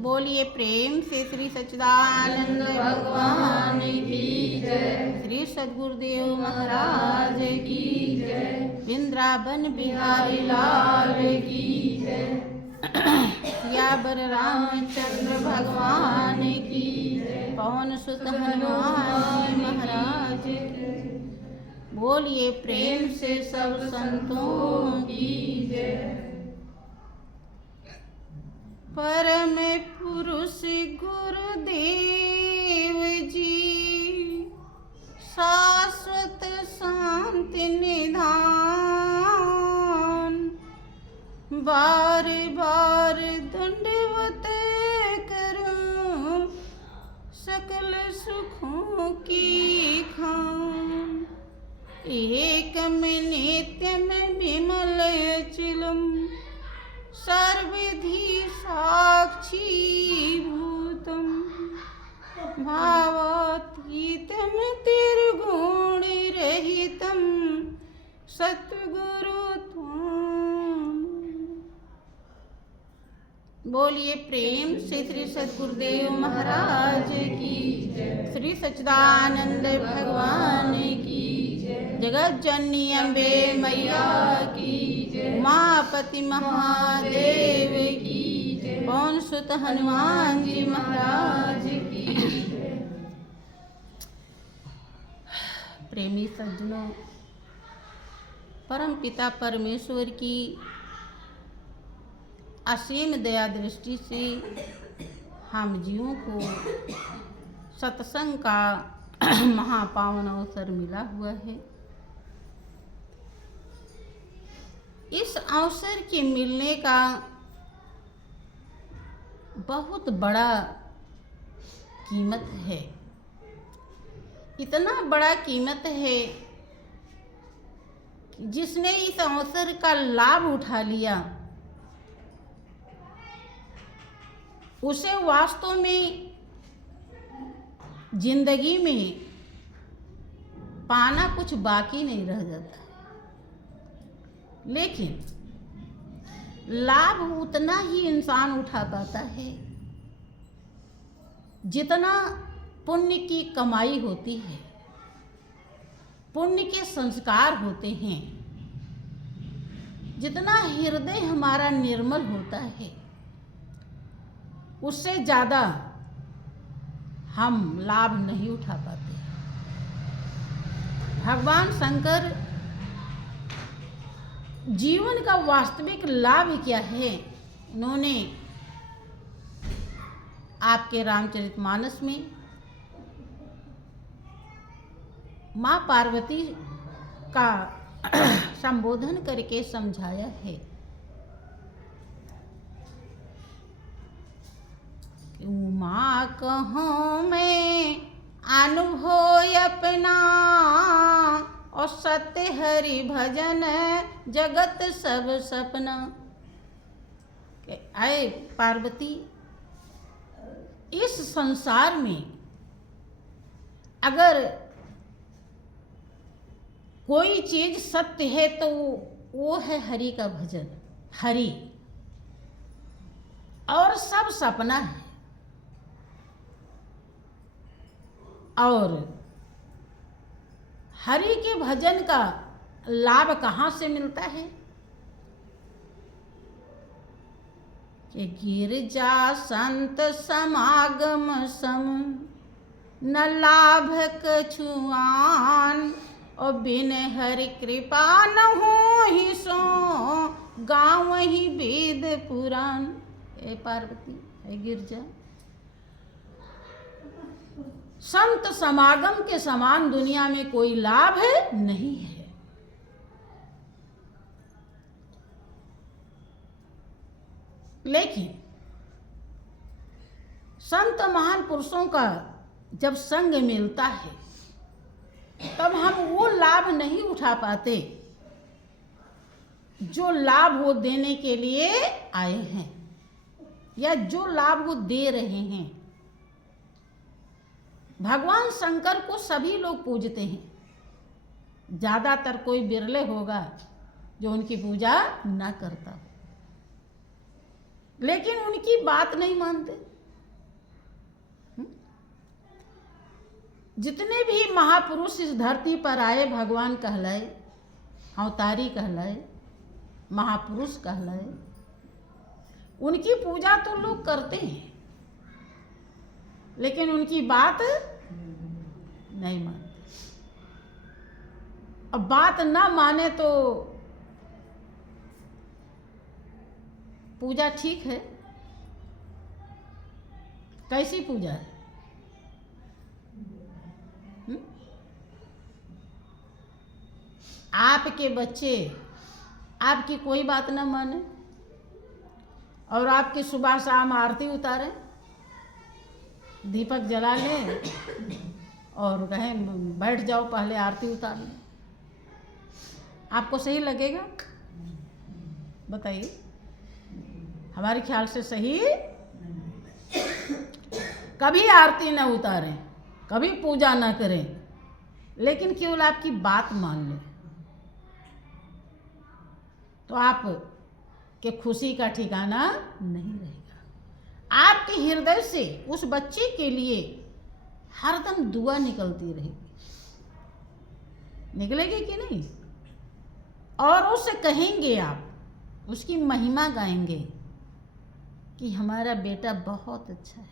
बोलिए प्रेम से श्री सच्चिदानंद भगवान की जय। श्री सद्गुरुदेव महाराज की जय। वृंदावन बिहारी लाल की जय। सियावर रामचंद्र भगवान की जय। पवन सुत हनुमान महाराज की जय। बोलिए प्रेम से सब संतों की जय। परम पुरुष गुरुदेव जी शाश्वत शांति निधान, बार बार दंडवत करूं सकल सुखों की खान। एक नित्यम विमल चिलम सर्वधि साक्षी भूतम, भावातीतम तिर्गुण रहितम सतगुरु त्वाम। बोलिए प्रेम से श्री सद्गुरुदेव महाराज की जय। श्री सच्चिदानंद भगवान की जय। जगत जननी अम्बे मैया की जय। उमापति महादेव की जय। पवन सुत हनुमान जी महाराज की जय। प्रेमी सज्जनों, परम पिता परमेश्वर की असीम दया दृष्टि से हम जीवों को सत्संग का महापावन अवसर मिला हुआ है। इस अवसर के मिलने का बहुत बड़ा कीमत है। इतना बड़ा कीमत है कि जिसने इस अवसर का लाभ उठा लिया उसे वास्तव में जिंदगी में पाना कुछ बाकी नहीं रह जाता। लेकिन लाभ उतना ही इंसान उठा पाता है जितना पुण्य की कमाई होती है, पुण्य के संस्कार होते हैं, जितना हृदय हमारा निर्मल होता है, उससे ज़्यादा हम लाभ नहीं उठा पाते। भगवान शंकर जीवन का वास्तविक लाभ क्या है, उन्होंने आपके रामचरितमानस में माँ पार्वती का संबोधन करके समझाया है। उमा कहूँ मैं अनुभव अपना, और सत्य हरि भजन जगत सब सपना। आए पार्वती, इस संसार में अगर कोई चीज सत्य है तो वो है हरि का भजन। हरि और सब सपना है। और हरि के भजन का लाभ कहाँ से मिलता है कि गिरजा संत समागम सम न लाभ कछुआन, और बिन हरि कृपा न हो ही सो गाँव ही वेद पुराण। ए पार्वती, ए गिरजा, संत समागम के समान दुनिया में कोई लाभ नहीं है। लेकिन संत महान पुरुषों का जब संग मिलता है तब हम वो लाभ नहीं उठा पाते जो लाभ वो देने के लिए आए हैं या जो लाभ वो दे रहे हैं। भगवान शंकर को सभी लोग पूजते हैं, ज़्यादातर कोई बिरले होगा जो उनकी पूजा ना करता, लेकिन उनकी बात नहीं मानते। जितने भी महापुरुष इस धरती पर आए भगवान कहलाए, अवतारी कहलाए, महापुरुष कहलाए, उनकी पूजा तो लोग करते हैं, लेकिन उनकी बात नहीं मानते। अब बात ना माने तो पूजा ठीक है? कैसी पूजा है? आपके बच्चे आपकी कोई बात ना माने और आपकी सुबह शाम आरती उतारें, दीपक जला लें और कहें बैठ जाओ पहले आरती उतार लें, आपको सही लगेगा? बताइए। हमारे ख्याल से सही। कभी आरती ना उतारें, कभी पूजा ना करें, लेकिन केवल आपकी बात मान लें तो आप के खुशी का ठिकाना नहीं रहेगा। आपके हृदय से उस बच्चे के लिए हरदम दुआ निकलती रहेगी, निकलेगी कि नहीं? और उससे कहेंगे, आप उसकी महिमा गाएंगे कि हमारा बेटा बहुत अच्छा है,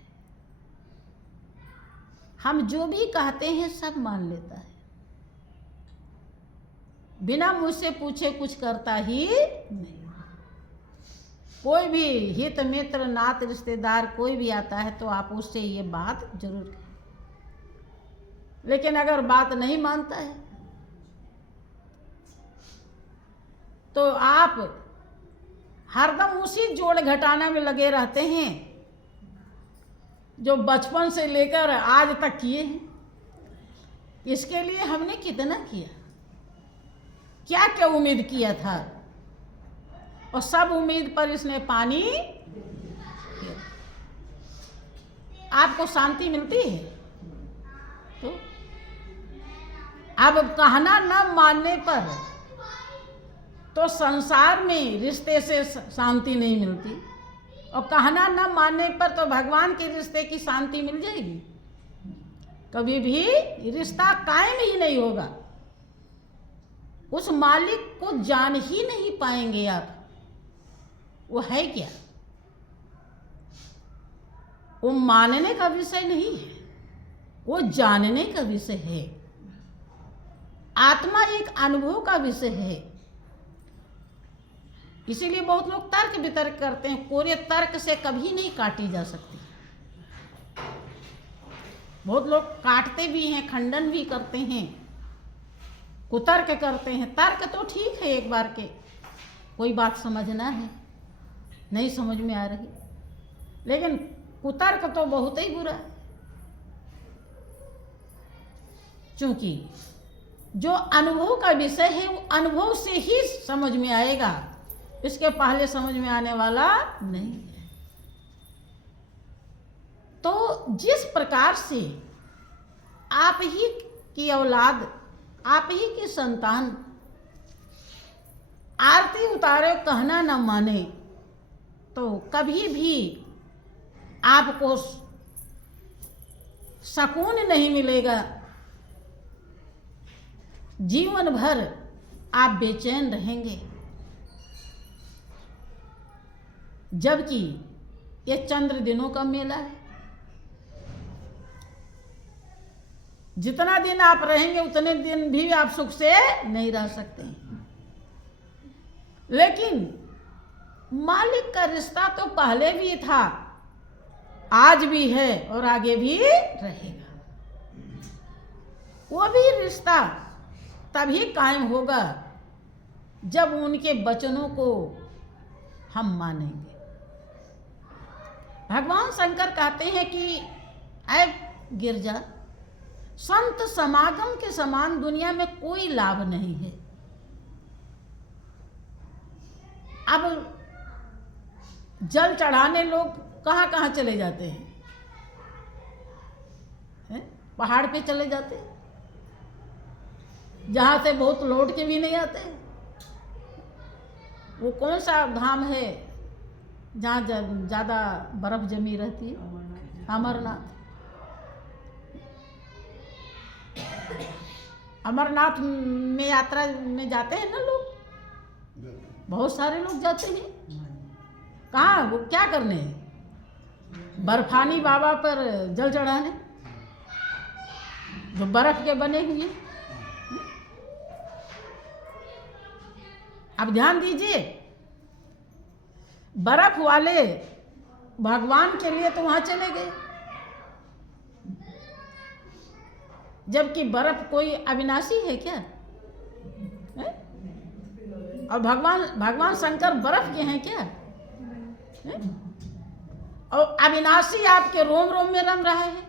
हम जो भी कहते हैं सब मान लेता है, बिना मुझसे पूछे कुछ करता ही नहीं। कोई भी हित मित्र नात रिश्तेदार कोई भी आता है तो आप उससे ये बात जरूर कहें, लेकिन अगर बात नहीं मानता है तो आप हरदम उसी जोड़ घटाना में लगे रहते हैं जो बचपन से लेकर आज तक किए हैं। इसके लिए हमने कितना किया, क्या क्या उम्मीद किया था, और सब उम्मीद पर इसने पानी किया। आपको शांति मिलती है? तो अब कहना न मानने पर तो संसार में रिश्ते से शांति नहीं मिलती, और कहना न मानने पर तो भगवान के रिश्ते की शांति मिल जाएगी? कभी भी रिश्ता कायम ही नहीं होगा। उस मालिक को जान ही नहीं पाएंगे आप, वो है क्या? वो मानने का विषय नहीं है, वो जानने का विषय है। आत्मा एक अनुभव का विषय है। इसीलिए बहुत लोग तर्क वितर्क करते हैं, कोरे तर्क से कभी नहीं काटी जा सकती। बहुत लोग काटते भी हैं, खंडन भी करते हैं, कुतर्क करते हैं। तर्क तो ठीक है, एक बार के कोई बात समझना है, नहीं समझ में आ रही, लेकिन कुतर्क तो बहुत ही बुरा है। क्योंकि जो अनुभव का विषय है वो अनुभव से ही समझ में आएगा, इसके पहले समझ में आने वाला नहीं है। तो जिस प्रकार से आप ही की औलाद, आप ही की संतान आरती उतारे कहना न माने तो कभी भी आपको सुकून नहीं मिलेगा, जीवन भर आप बेचैन रहेंगे। जबकि ये चंद्र दिनों का मेला है, जितना दिन आप रहेंगे उतने दिन भी आप सुख से नहीं रह सकते हैं। लेकिन मालिक का रिश्ता तो पहले भी था, आज भी है और आगे भी रहेगा। वो भी रिश्ता तभी कायम होगा जब उनके वचनों को हम मानेंगे। भगवान शंकर कहते हैं कि ऐ गिरजा, संत समागम के समान दुनिया में कोई लाभ नहीं है। अब जल चढ़ाने लोग कहाँ कहाँ चले जाते हैं? पहाड़ पे चले जाते हैं, जहाँ से बहुत लौट के भी नहीं आते। वो कौन सा धाम है जहाँ ज़्यादा बर्फ जमी रहती है? अमरनाथ। अमरनाथ में यात्रा में जाते हैं ना लोग, बहुत सारे लोग जाते हैं। कहाँ, वो क्या करने? बर्फानी बाबा पर जल चढ़ाने, जो बर्फ के बने हुए। अब ध्यान दीजिए, बर्फ वाले भगवान के लिए तो वहां चले गए, जबकि बर्फ कोई अविनाशी है क्या? है? और भगवान शंकर बर्फ के हैं क्या? है? और अविनाशी आपके रोम रोम में रम रहा है,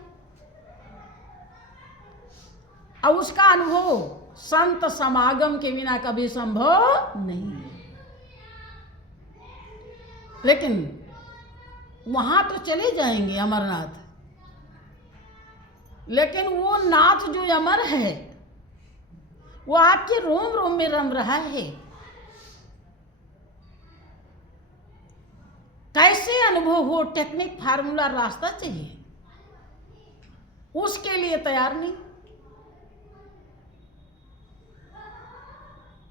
और उसका अनुभव संत समागम के बिना कभी संभव नहीं है। लेकिन वहां तो चले जाएंगे अमरनाथ, लेकिन वो नाथ जो अमर है वो आपके रोम रोम में रम रहा है। कैसे अनुभव हो? टेक्निक, फार्मूला, रास्ता चाहिए, उसके लिए तैयार नहीं।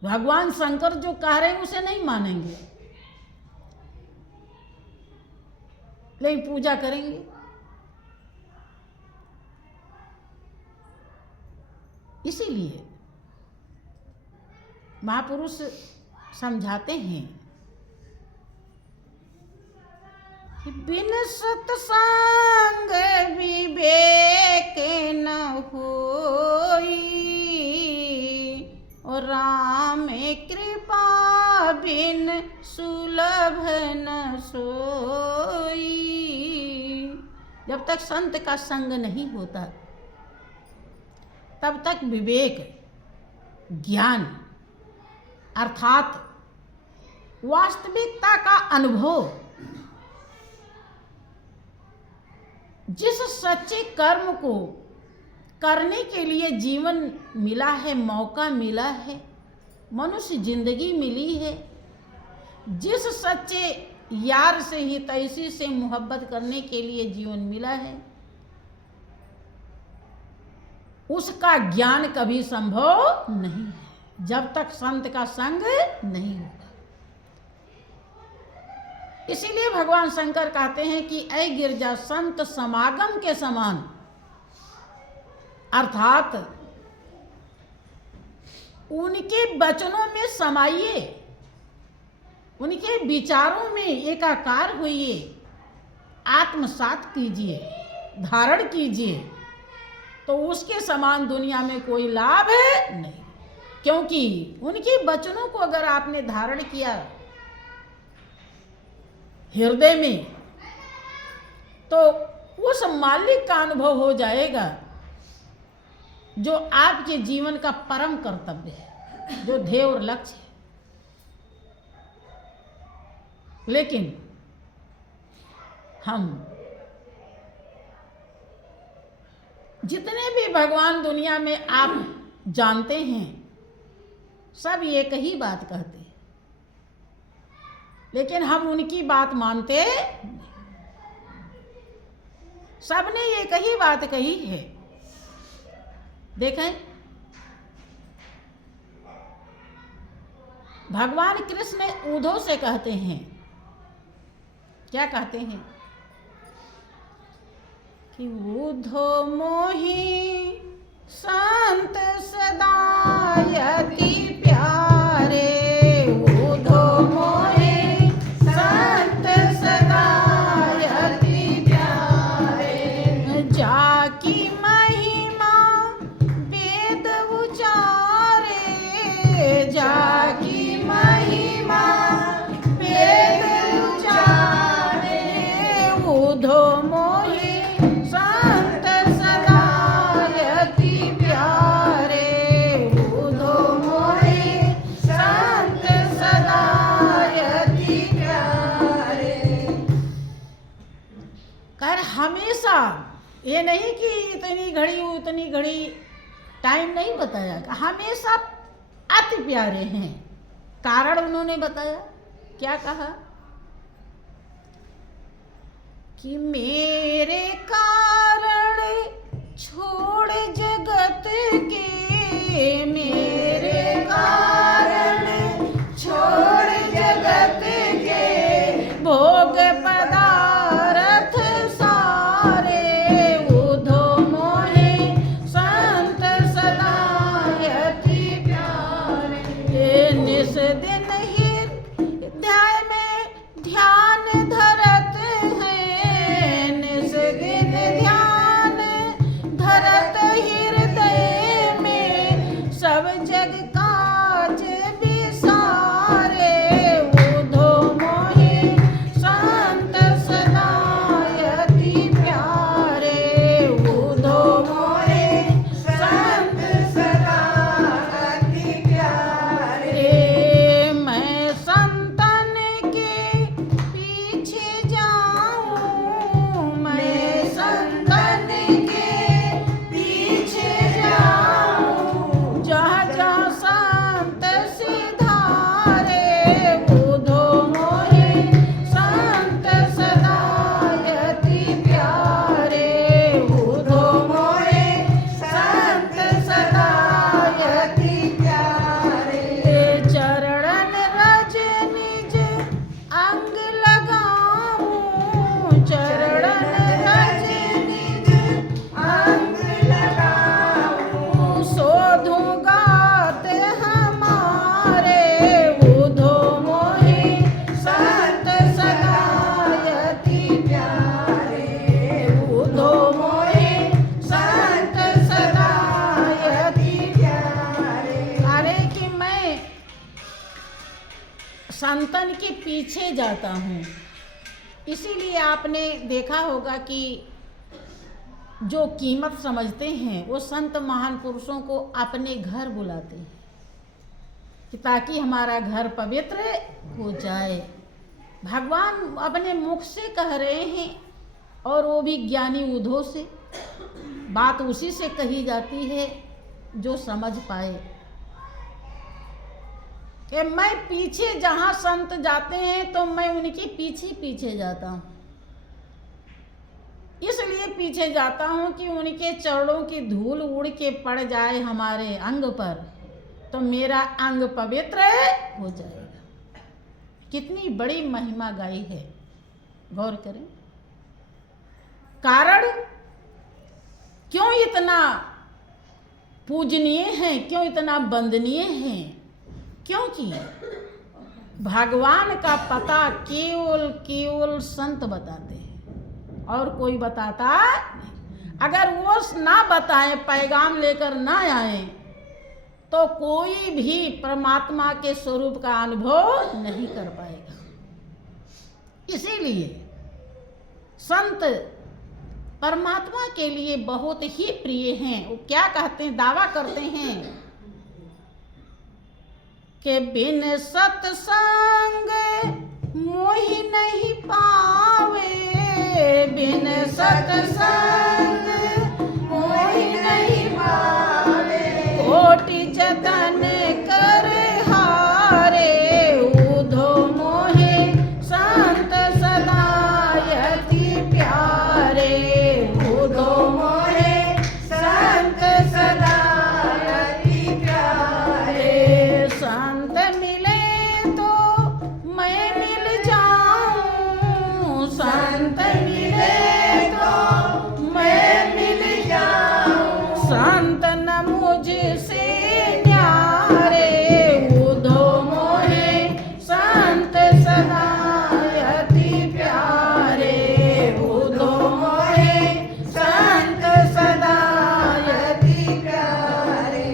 भगवान शंकर जो कह रहे हैं उसे नहीं मानेंगे, लेकिन पूजा करेंगे। इसीलिए महापुरुष समझाते हैं कि बिन सत्संग विवेक न होई, और राम कृपा बिन सुलभ न सोई। जब तक संत का संग नहीं होता तब तक विवेक, ज्ञान अर्थात वास्तविकता का अनुभव, जिस सच्चे कर्म को करने के लिए जीवन मिला है, मौका मिला है, मनुष्य जिंदगी मिली है, जिस सच्चे यार से ही तैसी से मोहब्बत करने के लिए जीवन मिला है, उसका ज्ञान कभी संभव नहीं है जब तक संत का संग नहीं होगा। इसीलिए भगवान शंकर कहते हैं कि ऐ गिरजा संत समागम के समान, अर्थात उनके वचनों में समाइए, उनके विचारों में एकाकार होइए, आत्मसात कीजिए, धारण कीजिए, तो उसके समान दुनिया में कोई लाभ नहीं। क्योंकि उनके वचनों को अगर आपने धारण किया हृदय में, तो उस मालिक का अनुभव हो जाएगा जो आपके जीवन का परम कर्तव्य है, जो ध्येय और लक्ष्य है। लेकिन हम जितने भी भगवान दुनिया में आप जानते हैं, सब एक ही बात कहते हैं, लेकिन हम उनकी बात मानते नहीं। सबने एक ही बात कही है। देखें, भगवान कृष्ण उद्धव से कहते हैं, क्या कहते हैं कि उद्धव मोहि संत सदा यति प्यारे, उद्धव मोहि संत सदा यति प्यारे, जाकी महिमा वेद उचारे, जाकी महिमा वेद उचारे, उद्धव मोहि संत सदा यति प्यारे, उद्धव मोहि संत सदा यति प्यारे। कर हमेशा, ये नहीं कि इतनी घड़ी उतनी घड़ी, टाइम नहीं बताया, हमेशा अति प्यारे हैं। कारण उन्होंने बताया, क्या कहा कि मेरे कारण छोड़ जगत के चिंतन के पीछे जाता हूँ। इसीलिए आपने देखा होगा कि जो कीमत समझते हैं वो संत महान पुरुषों को अपने घर बुलाते हैं कि ताकि हमारा घर पवित्र हो जाए। भगवान अपने मुख से कह रहे हैं और वो भी ज्ञानी उद्धव से। बात उसी से कही जाती है जो समझ पाए कि मैं पीछे जहाँ संत जाते हैं तो मैं उनके पीछे पीछे जाता हूँ। इसलिए पीछे जाता हूँ कि उनके चरणों की धूल उड़ के पड़ जाए हमारे अंग पर तो मेरा अंग पवित्र हो जाएगा। कितनी बड़ी महिमा गाई है, गौर करें। कारण क्यों इतना पूजनीय है, क्यों इतना वंदनीय है? क्योंकि भगवान का पता केवल संत बताते हैं और कोई बताता नहीं। अगर वो ना बताएं, पैगाम लेकर ना आए तो कोई भी परमात्मा के स्वरूप का अनुभव नहीं कर पाएगा। इसीलिए संत परमात्मा के लिए बहुत ही प्रिय हैं। वो क्या कहते हैं, दावा करते हैं कि बिन सत्संग मोहि नहीं पावे, बिन सत्संग मोहि नहीं पावे, कोटि जतन कर हारे, उधो मोहे संत सदा यति प्यारे, उधो मोहे संत सदा यति प्यारे। संत मिले तो मैं मिल जाऊं, संत मिले तो मैं मिल जाऊं, संत न मुझसे न्यारे, उधो मोहे संत सदा यति प्यारे, उधो मोहे संत सदा यति प्यारे।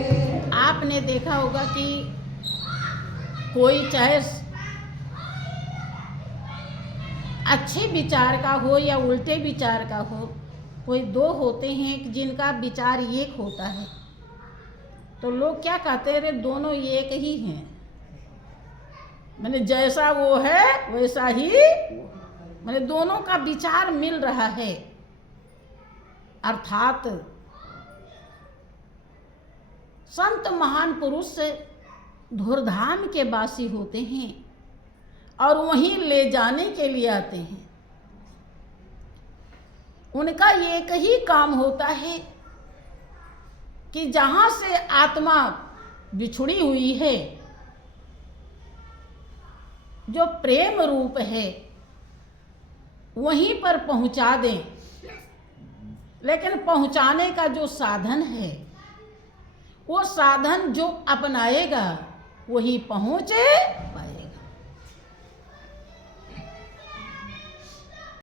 आपने देखा होगा कि कोई चाहे अच्छे विचार का हो या उल्टे विचार का हो, कोई दो होते हैं जिनका विचार एक होता है तो लोग क्या कहते हैं, रे दोनों एक ही हैं। मैंने जैसा वो है वैसा ही, मैंने दोनों का विचार मिल रहा है। अर्थात संत महान पुरुष धुरधाम के वासी होते हैं और वहीं ले जाने के लिए आते हैं। उनका एक ही काम होता है कि जहां से आत्मा बिछुड़ी हुई है, जो प्रेम रूप है, वहीं पर पहुंचा दें। लेकिन पहुंचाने का जो साधन है, वो साधन जो अपनाएगा वही पहुंचे